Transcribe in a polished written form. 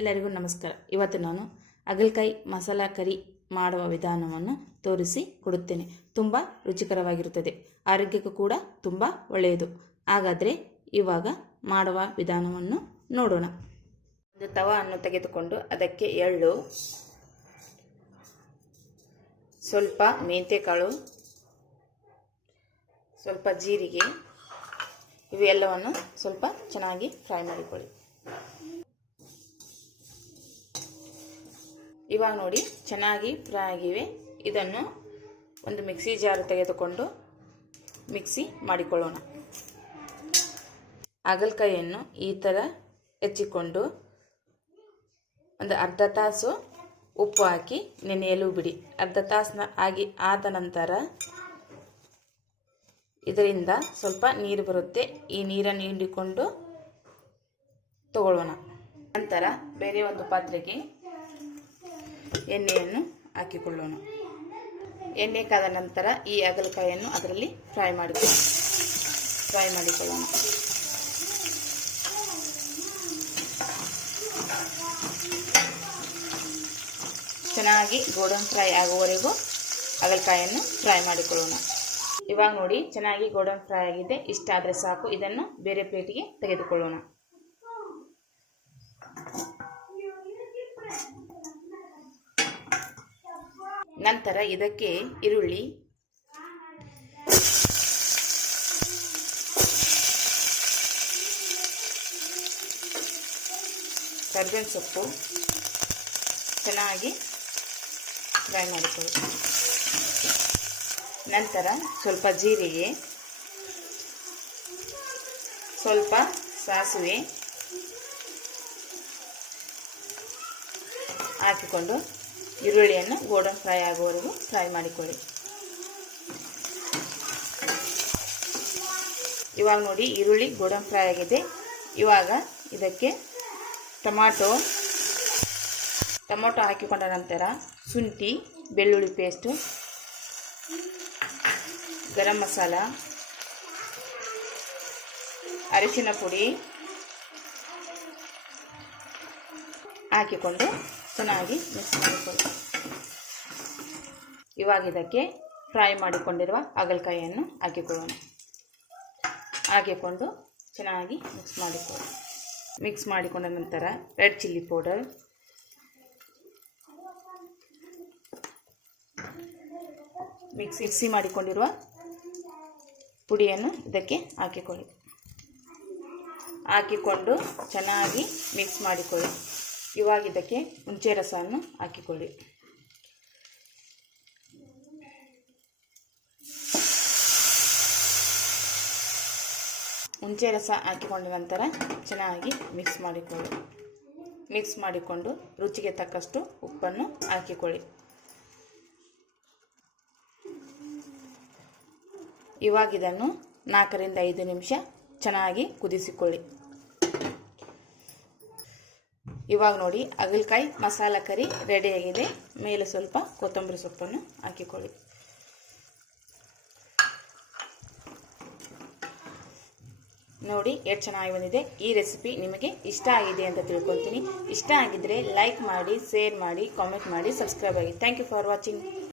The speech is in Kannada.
ಎಲ್ಲರಿಗೂ ನಮಸ್ಕಾರ. ಇವತ್ತು ನಾನು ಹಾಗಲಕಾಯಿ ಮಸಾಲಾ ಕರಿ ಮಾಡುವ ವಿಧಾನವನ್ನು ತೋರಿಸಿ ಕೊಡುತ್ತೇನೆ. ತುಂಬ ರುಚಿಕರವಾಗಿರುತ್ತದೆ, ಆರೋಗ್ಯಕ್ಕೂ ಕೂಡ ತುಂಬ ಒಳ್ಳೆಯದು. ಹಾಗಾದರೆ ಇವಾಗ ಮಾಡುವ ವಿಧಾನವನ್ನು ನೋಡೋಣ. ಒಂದು ತವಾವನ್ನು ತೆಗೆದುಕೊಂಡು ಅದಕ್ಕೆ ಎಳ್ಳು, ಸ್ವಲ್ಪ ಮೆಂತ್ಯಕಾಳು, ಸ್ವಲ್ಪ ಜೀರಿಗೆ, ಇವೆಲ್ಲವನ್ನು ಸ್ವಲ್ಪ ಚೆನ್ನಾಗಿ ಫ್ರೈ ಮಾಡಿಕೊಳ್ಳಿ. ಇವಾಗ ನೋಡಿ ಚೆನ್ನಾಗಿ ಫ್ರೈ ಆಗಿವೆ. ಇದನ್ನು ಒಂದು ಮಿಕ್ಸಿ ಜಾರ್ ತೆಗೆದುಕೊಂಡು ಮಿಕ್ಸಿ ಮಾಡಿಕೊಳ್ಳೋಣ. ಹಾಗಲಕಾಯಿಯನ್ನು ಈ ಥರ ಹೆಚ್ಚಿಕೊಂಡು ಒಂದು ಅರ್ಧ ತಾಸು ಉಪ್ಪು ಹಾಕಿ ನೆನೆಯಲು ಬಿಡಿ. ಅರ್ಧ ತಾಸು ಆದ ನಂತರ ಇದರಿಂದ ಸ್ವಲ್ಪ ನೀರು ಬರುತ್ತೆ. ಈ ನೀರನ್ನು ಹಿಂಡಿಕೊಂಡು ತಗೊಳ್ಳೋಣ. ನಂತರ ಬೇರೆ ಒಂದು ಪಾತ್ರೆಗೆ ಎಣ್ಣೆಯನ್ನು ಹಾಕಿಕೊಳ್ಳೋಣ. ಎಣ್ಣೆ ಕಾದ ನಂತರ ಈ ಹಾಗಲಕಾಯಿಯನ್ನು ಅದರಲ್ಲಿ ಫ್ರೈ ಮಾಡಿಕೊಳ್ಳೋಣ. ಚೆನ್ನಾಗಿ ಗೋಲ್ಡನ್ ಫ್ರೈ ಆಗುವವರೆಗೂ ಹಾಗಲಕಾಯಿಯನ್ನು ಫ್ರೈ ಮಾಡಿಕೊಳ್ಳೋಣ. ಇವಾಗ ನೋಡಿ ಚೆನ್ನಾಗಿ ಗೋಲ್ಡನ್ ಫ್ರೈ ಆಗಿದೆ. ಇಷ್ಟ ಆದರೆ ಸಾಕು. ಇದನ್ನು ಬೇರೆ ಪ್ಲೇಟಿಗೆ ತೆಗೆದುಕೊಳ್ಳೋಣ. ನಂತರ ಇದಕ್ಕೆ ಈರುಳ್ಳಿ, ಕರಿಬೇವಿನ ಸೊಪ್ಪು ಚೆನ್ನಾಗಿ ಫ್ರೈ ಮಾಡಿಕೊಳ್ಳಿ. ನಂತರ ಸ್ವಲ್ಪ ಜೀರಿಗೆ, ಸ್ವಲ್ಪ ಸಾಸಿವೆ ಹಾಕಿಕೊಂಡು ಈರುಳ್ಳಿಯನ್ನು ಗೋಲ್ಡನ್ ಫ್ರೈ ಆಗುವವರೆಗೂ ಫ್ರೈ ಮಾಡಿಕೊಳ್ಳಿ. ಇವಾಗ ನೋಡಿ ಈರುಳ್ಳಿ ಗೋಲ್ಡನ್ ಫ್ರೈ ಆಗಿದೆ. ಇವಾಗ ಇದಕ್ಕೆ ಟೊಮಾಟೊ ಹಾಕಿಕೊಂಡ ನಂತರ ಶುಂಠಿ ಬೆಳ್ಳುಳ್ಳಿ ಪೇಸ್ಟು, ಗರಂ ಮಸಾಲ, ಅರಿಶಿನ ಪುಡಿ ಹಾಕಿಕೊಂಡು ಚೆನ್ನಾಗಿ ಮಿಕ್ಸ್ ಮಾಡಿಕೊಳ್ಳಿ. ಇವಾಗ ಇದಕ್ಕೆ ಫ್ರೈ ಮಾಡಿಕೊಂಡಿರುವ ಹಾಗಲಕಾಯಿಯನ್ನು ಹಾಕಿಕೊಳ್ಳೋಣ. ಹಾಕಿಕೊಂಡು ಚೆನ್ನಾಗಿ ಮಿಕ್ಸ್ ಮಾಡಿಕೊಂಡ ನಂತರ ರೆಡ್ ಚಿಲ್ಲಿ ಪೌಡರ್, ಮಿಕ್ಸಿ ಮಾಡಿಕೊಂಡಿರುವ ಪುಡಿಯನ್ನು ಇದಕ್ಕೆ ಹಾಕಿಕೊಂಡು ಚೆನ್ನಾಗಿ ಮಿಕ್ಸ್ ಮಾಡಿಕೊಳ್ಳಿ. ಇವಾಗ ಇದಕ್ಕೆ ಹುಣಸೆ ರಸವನ್ನು ಹಾಕಿಕೊಳ್ಳಿ. ಹುಣಸೆ ರಸ ಹಾಕಿಕೊಂಡ ನಂತರ ಚೆನ್ನಾಗಿ ಮಿಕ್ಸ್ ಮಾಡಿಕೊಂಡು ರುಚಿಗೆ ತಕ್ಕಷ್ಟು ಉಪ್ಪನ್ನು ಹಾಕಿಕೊಳ್ಳಿ. ಇವಾಗ ಇದನ್ನು 4 ರಿಂದ 5 ನಿಮಿಷ ಚೆನ್ನಾಗಿ ಕುದಿಸಿಕೊಳ್ಳಿ. ಇವಾಗ ನೋಡಿ ಹಾಗಲಕಾಯಿ ಮಸಾಲ ಕರಿ ರೆಡಿಯಾಗಿದೆ. ಮೇಲೆ ಸ್ವಲ್ಪ ಕೊತ್ತಂಬರಿ ಸೊಪ್ಪನ್ನು ಹಾಕಿಕೊಳ್ಳಿ. ನೋಡಿ ಎಷ್ಟು ಚೆನ್ನಾಗಿ ಬಂದಿದೆ. ಈ ರೆಸಿಪಿ ನಿಮಗೆ ಇಷ್ಟ ಆಗಿದೆ ಅಂತ ತಿಳ್ಕೊತೀನಿ. ಇಷ್ಟ ಆಗಿದ್ದರೆ ಲೈಕ್ ಮಾಡಿ, ಶೇರ್ ಮಾಡಿ, ಕಾಮೆಂಟ್ ಮಾಡಿ, ಸಬ್ಸ್ಕ್ರೈಬ್ ಆಗಿ. Thank you for watching.